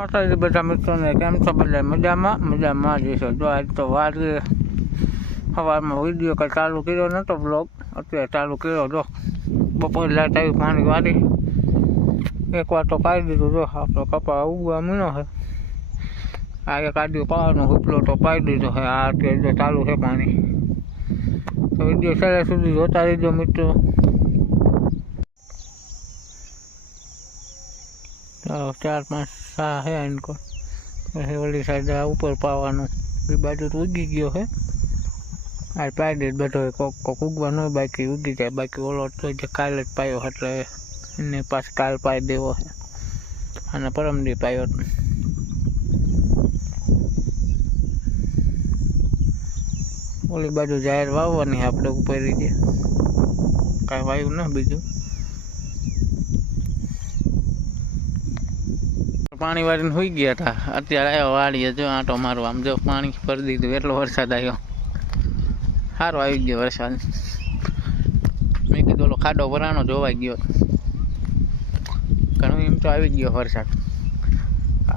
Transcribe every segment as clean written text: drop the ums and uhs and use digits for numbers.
માતાજી બધા મિત્રોને કેમ છો? બધા મજામાં જઈશો. જો આજ તો વાર સવારમાં વિડીયો કંઈ ચાલુ કર્યો નહોતો, બ્લોગ અત્યારે ચાલુ કર્યો. જો બપોરે લાઈટ આવી, પાણી વારી એકવાર તો પાડી દીધું. જો આપણો કપા ઉગવા મીનો છે. આ એક આડિયો પાવાનો હુપલો તો પાડી દીધો છે. આ અત્યારે જો ચાલુ છે પાણી. તો વિડીયો છેલ્લે સુધી જોતા રહેજો મિત્રો. તો 4-5 સા છે એનકો. પછી ઓલી સાઈડ ઉપર પાવાનું એ બાજુ તો ઉગી ગયો છે. આ પાડી દે બધો કોક ઉગવા ન બાકી ઉગી જાય. બાકી ઓલો તો જે કાલે જ પાયો એટલે એને પાછો કાલ પાઈ દેવો છે. અને પરમદી પાયો. ઓલી બાજુ જાહેર વાવવાની આપણે ઉપર જે કાંઈ વાયું ન બીજું. પાણી વાળીને હોઈ ગયા હતા. અત્યારે આવ્યો વાળીએ. જો આંટો મારો આમ જો પાણી ભરી દીધું. એટલો વરસાદ આવ્યો. સારો આવી ગયો વરસાદ. મેં કીધું ઓલો ખાડો ભરાણો જોવાઈ ગયો. ઘણું એમ તો આવી ગયો વરસાદ.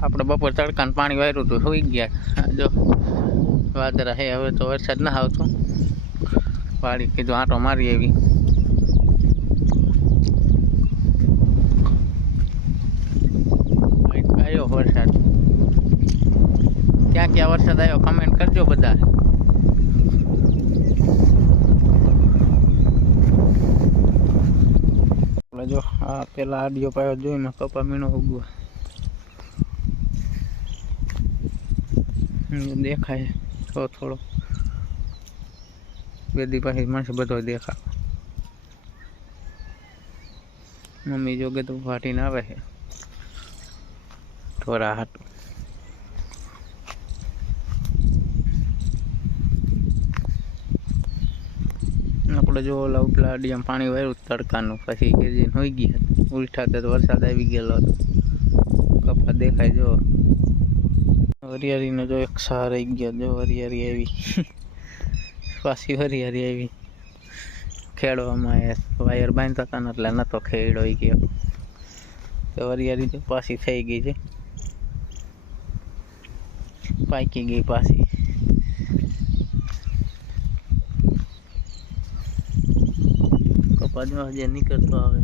આપણે બપોર તડકાને પાણી વાર્યું હતું, હોઈ ગયા. જો વાદળા હે. હવે તો વરસાદ ના આવતો. વાળી કીધું આંટો મારી આવી. આવ્યો વરસાદ. ક્યાં ક્યાં વરસાદ આવ્યો કમેન્ટ કરજો બધા. જો આ પેલા આડિયો પાયો જોઈને કપા મીનો ઉગવા દેખાય થોડો. બેદી પાછી માણસ બધો દેખા. મમ્મી જોગે તો વાટીને આવે છે થોડા હાથ. આપણે જો ઓલા ઉપલા અડિયામાં પાણી વાર્યું તડકાનું, પછી કે હોઈ ગયા. ઉલટા તો વરસાદ આવી ગયેલો હતો. કપા દેખાય. જો હરિયાળીનો જો એક સા રહી ગયો. જો હરિયાળી આવી પાછી હરિયાળી આવી. ખેડવામાં વાયર બાંધતા હતા ને એટલે નતો ખેડો ગયો. તો હરિયાળી તો પાછી થઈ ગઈ છે. પાકી ગઈ પાછી. કપા જો હજી નીકળતો આવે.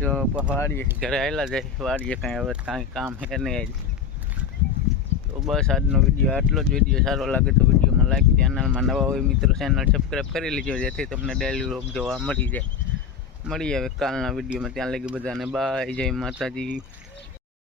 જો વાડીએ ઘરે આવેલા જાય. વાડીએ કાંઈ હવે કાંઈ કામ હે નહીં. તો બસ આજનો વિડીયો આટલો જ. વિડીયો સારો લાગે તો વિડીયોમાં લાઈક, ચેનલમાં નવા હોય મિત્રો ચેનલ સબસ્ક્રાઈબ કરી લેજો, જેથી તમને ડેલી વ્લોગ જોવા મળી જાય. મળી આવે કાલના વિડીયોમાં. ત્યાં લગી બધાને બાય. જય માતાજી.